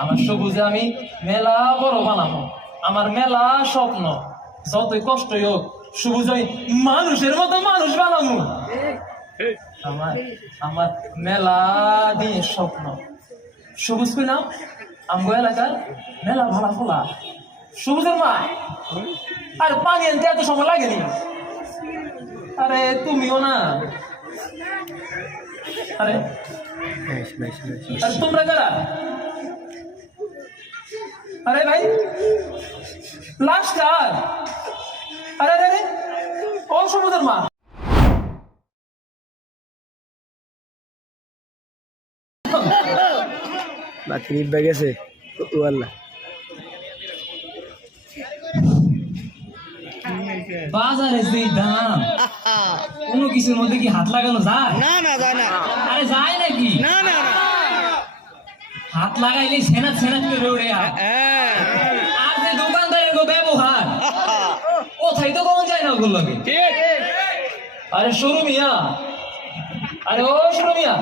আমার সবুজে আমি মেলা বড় বানাবো, আমার মেলা স্বপ্ন, যতই কষ্টই হোক সবুজ ওই মানুষের মতো মানুষ বানাবো। আমার আমার মেলা দিয়ে স্বপ্ন। সবুজ কইলাম আমগো এলাকার মেলা ভালা ফোলা। সবুজের মা, আর পানি আনতে এত সময় লাগেনি? আরে তুমিও না, আরে আরে তোমরা কারা? আরে ভাই লাস্ট কার? আরে আরে আরে ও সবুজের মা, বাকি নিব্বা গেছে ও আল্লাহ। বাজারে যে দাম, কোনো কিছুর মধ্যে কি হাত লাগানো যায়? না না যায় না। আরে যায় নাকি? না না না। হাত লাগাইলে সেনাত সেনাত করে উড়ে আর যে দোকানদারের গো ব্যবহার কোথায় তো কম যায় না ওগুলোকে। আরে সরু মিয়া, আরে ও সরু মিয়া,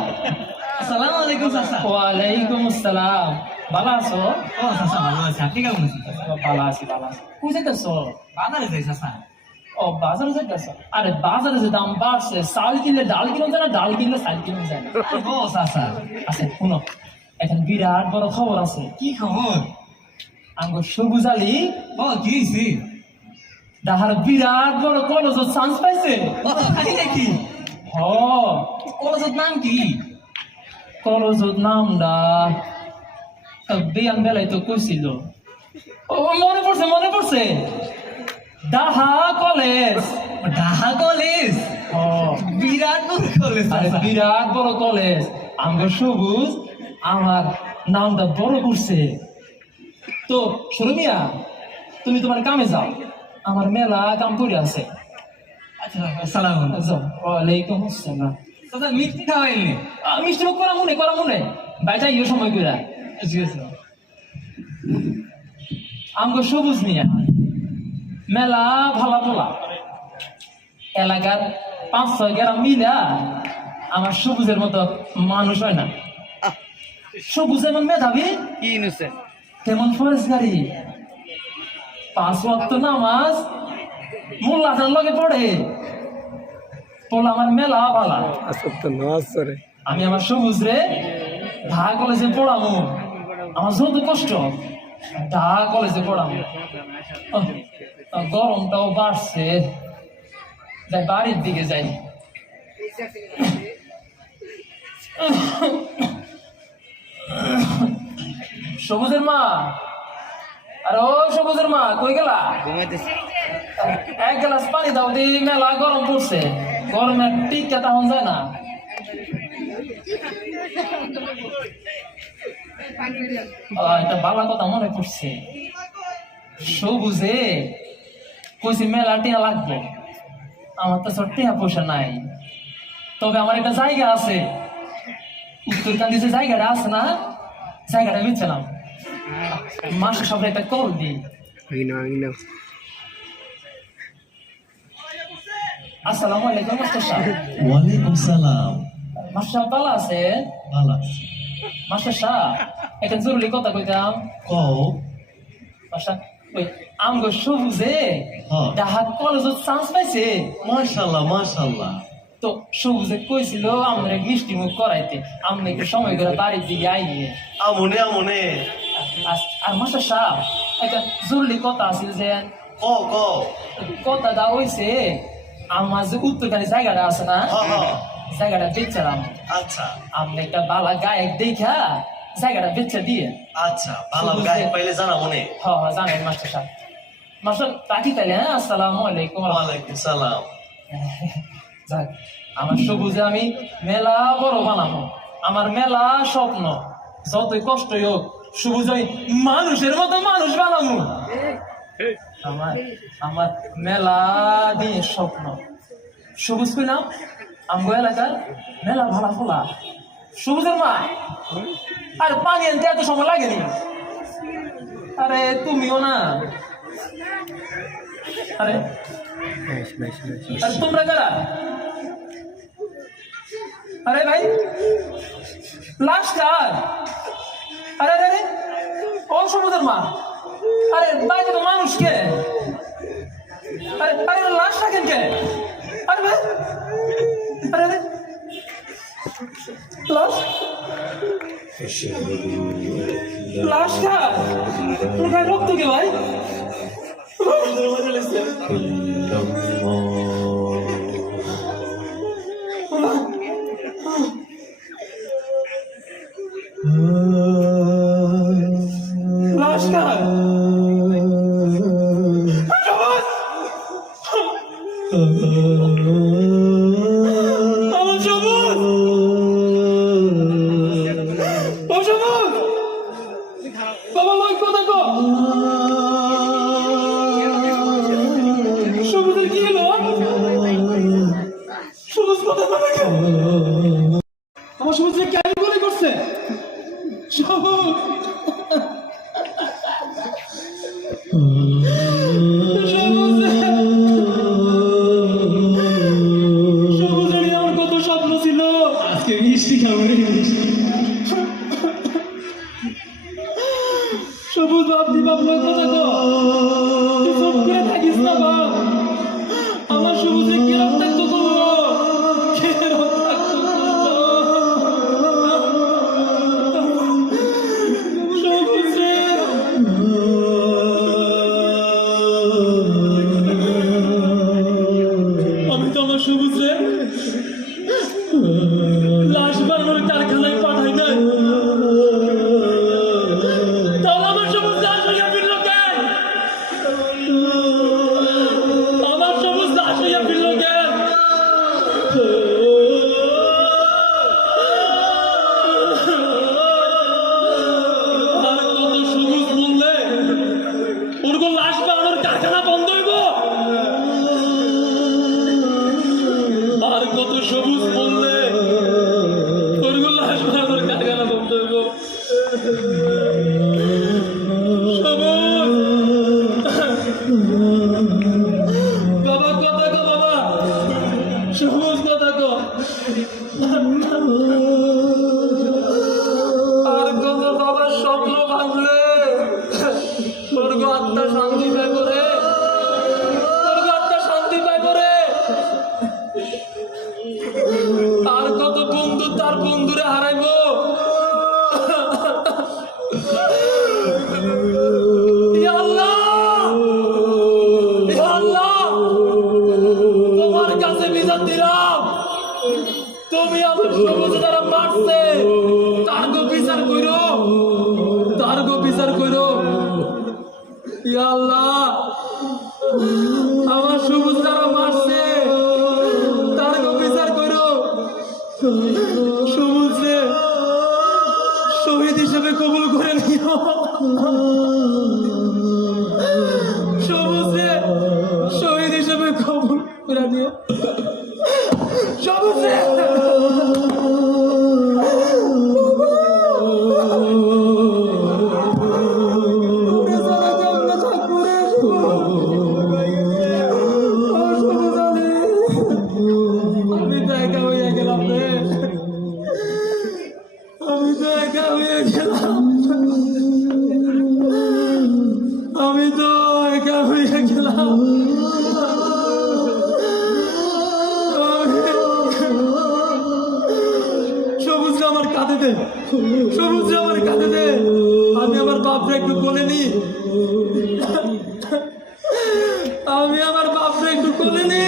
আসসালামু আলাইকুম চাচা। ওয়ালাইকুম আসসালাম। ভালো আছো? ও চাচা ভালো আছি, আপনি কেমন আছেন? ভালো আছি ভালো আছি। কই যাইতেছো? বাজারে যাই চাচা। ও বাজারে যাইতেছো? আরে বাজারে যে দাম বাড়ছে, চাল কিনলে ডাল কিনো যায় না, ডাল কিনলে চাল কিনো যায় না। ও চাচা আচ্ছা শুনো, এখন বিরাট বড় খবর আছে। কি খবর? আমগো সবুজ আলী ও কি হইছে? দাহার বিরাট বড় কলেজত চান্স পাইছে। তাই নাকি? হ। কলেজত নাম কি? কলেজত নামটা বিয়ান বেলায় তো কইছিল। ও মনে পড়ছে মনে পড়ছে, ডাহা কলেজ। ডাহা কলেজ? ও বিরাট বড় কলেজ। আরে বিরাট বড় কলেজ। আমগো সবুজ আমার নামটা বড় করছে। তো শরমিয়া, তুমি তোমার কামে যাও, আমার মেলা কাম করে আছে। আচ্ছা আসসালামু আলাইকুম। ওয়ালাইকুম আসসালাম। দাদা মিষ্টি খাওয়াইনি? মিষ্টি মুখ করা মনে বাইটা ইয়ে সময় করে। ঠিক আছে। আমগো সবুজ মিয়া মেলা ভালা তোলা, এলাকার 5-6 গ্রাম মিলা আমার সবুজের মতো মানুষ হয় না। সবুজ এমন মেধাবী, কি ইনোসেন্ট, তেমন ফরেজগারি, 5 ওয়াক্ত নামাজ মোল্লাদের লগে পড়ে। তোলা আমার মেলা ভালা। আসল তো নাচ করে। আমি আমার সবুজ রে ঢাকা কলেজে পড়ামু, আমার যত কষ্ট ঢাকা কলেজে পড়ামু। গরমটাও বাড়ছে, যাই বাড়ির দিকে যাই। সবুজের মা, আরে ও সবুজের মা কই গেলা? ঘুমাইতেছে। এক গ্লাস পানি দাও দি, মেলা গরম পড়ছে, গরমে টিকা তখন যায় না। একটা ভালো কথা মনে পড়ছে, সবুজে কইছি মেলা টিয়া লাগবে, আমার তো সব টিয়া পয়সা নাই, তবে আমার একটা জায়গা আছে উত্তরকান্দি, যে জায়গাটা আছে না, জায়গাটা বেচছিলাম। মাসের সব একটা কল দি। আসসালামু আলাইকুম মাস্টার সাহেব। ওয়ালাইকুম সালাম। মাস্টার সাহেব ভালো আছে? ভালো আছি। মাস্টার সাহেব একটা জরুরি কথা কইতাম। কও। মাস্টার ওই আমগো সবুজে হ্যাঁ। ঢাকা কলেজত চান্স পাইছে। মাশাআল্লাহ মাশাআল্লাহ। তো সবুজে কইছিল আমরা মিষ্টি মুখ করাইতে, আমরা একটু সময় করে বাড়ির দিকে আইয়ে। আমনে আমনে। আর মাস্টার সাহেব একটা জরুরি কথা আছে, যে কও কও। কথাটা হইছে আমার যে উত্তরকারী জায়গাটা আছে না, হ্যাঁ। জায়গাটা বেচছিলাম। আচ্ছা আপনি একটা বালা গায়ক দেখা জায়গাটা বেচে দিয়ে। আচ্ছা, ভালো গায়ক পাইলে জানা মনে। হ্যাঁ জানেন মাস্টার সাহেব। মাস্টার রাখি তাইলে, হ্যাঁ আসসালামু আলাইকুম। ওয়ালাইকুম সালাম। যাক, আমার সবুজে আমি মেলা বড় বানাবো, আমার মেলা স্বপ্ন, যতই কষ্টই হোক সবুজ ওই মানুষের মতো মানুষ বানাবো। আমার আমার মেলা দিয়ে স্বপ্ন। সবুজ কইলাম আমগো এলাকার মেলা ভালা ফোলা। সবুজের মা, আর পানি আনতে এত সময় লাগেনি? আরে তুমিও না, আরে আরে তোমরা কারা? আরে ভাই লাস্ট কার? আরে আরে মা আরে বাইরে তো মানুষকে আরে আরে লাশ রাখেন কে আরে ভাই আরে আরে লাশ লাশ খা তোর গায়ে রক্ত কে ভাই লাশ খা আমার সবুজ ও সবুজ বাবা লক্ষ্য দেখো সবুজের কি হলো সবুজ কথা দেখে আমার সবুজকে কেন গুলি করছে সবুজ সবুজেরই আমার কত স্বপ্ন ছিল আজকে মিষ্টি খাবো রে সবুজ বাপ দি বাপ লক্ষ্য দেখো তুই চুপ করে থাকিস না বাপ আমার সবুজে কে রক্তাক্ত করবো কে রক্তাক্ত করবো সবুজে আমি তো আমার সবুজে লাশ বানানোর কারখানায় পাঠাই নাই তাহলে আমার সবুজ লাশ হইয়া ফিরল কেন আমার সবুজ লাশ হইয়া ফিরল কেন আর কত সবুজ বললে ওরকম লাশ বানানোর কারখানা বন্ধ হইব আর কত সবুজ বললে ওরকম লাশ বানানোর কারখানা বন্ধ হইব সবুজ বাবা কথা কো বাবা সবুজ কথা কো আর কত বাবার স্বপ্ন ভাঙলে স্বর্গ আত্মা শান্তি পায় করে স্বর্গ আত্মা শান্তি পায় করে আর কত বন্ধু তার বন্ধুরে হারাইব ইয়া আল্লাহ ইয়া আল্লাহ তোমার কাছে বিচার দিলাম তুমি আমার সবুজে যারা মারছে তার গো বিচার কইরো তার গো বিচার কইরো ইয়া আল্লাহ আমার সবুজ যারা মারছে তার গো বিচার কইরো সবুজে শহীদ হিসেবে কবুল করে নিও সবুজে শহীদ হিসেবে কবুল করে নিও সবুজে আমি তো একা হইয়া গেলাম রে আমি তো একা হইয়া গেলাম আমি তো একা হইয়া গেলাম সবুজ আমার কাঁধে দে সবুজ আমার কাঁধে দে আমি আমার বাপরে একটু কোলে নি আমি আমার বাপরে একটু কোলে নি